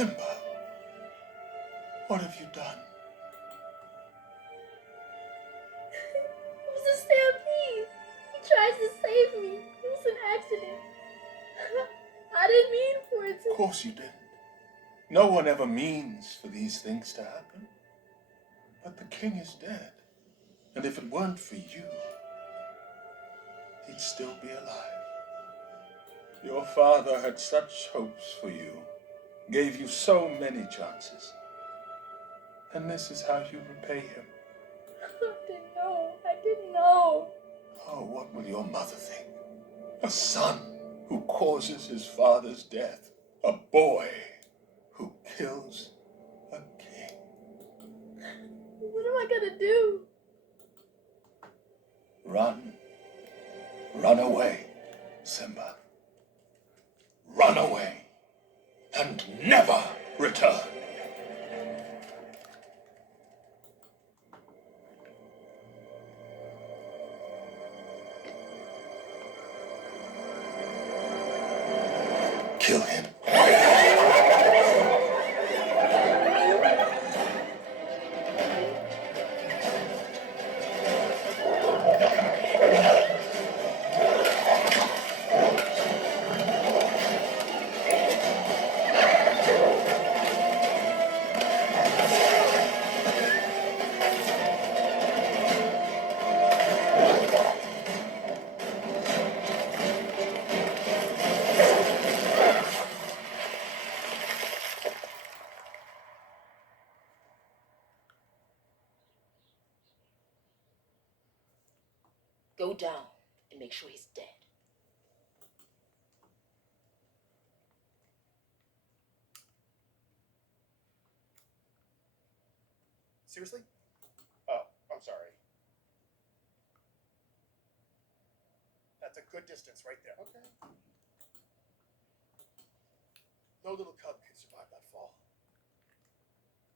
Simba, what have you done? It was a stampede. He tries to save me. It was an accident. I didn't mean for it to. Of course you didn't. No one ever means for these things to happen. But the king is dead. And if it weren't for you, he'd still be alive. Your father had such hopes for you, gave you so many chances. And this is how you repay him. I didn't know. Oh, what will your mother think? A son who causes his father's death. A boy who kills a king. What am I gonna do? Run. Run away, Simba. Run away and never return. Kill him. Go down and make sure he's dead. Seriously? Oh, I'm sorry. That's a good distance right there. Okay. No little cub can survive that fall.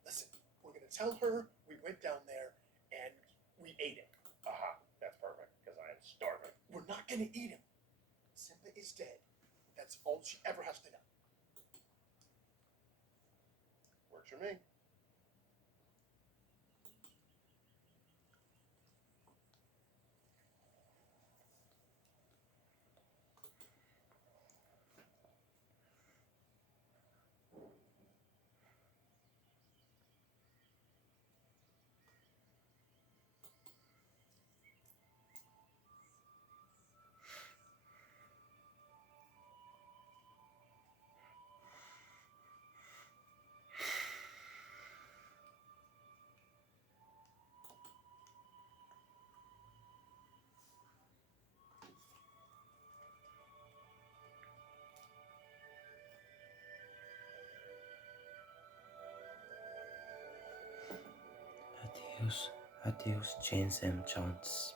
Listen, we're going to tell her we went down there and we ate him. Aha, that's perfect, because I am starving. We're not going to eat him. Simba is dead. That's all she ever has to know. Works for me. Adeus, adeus, James M. Jones.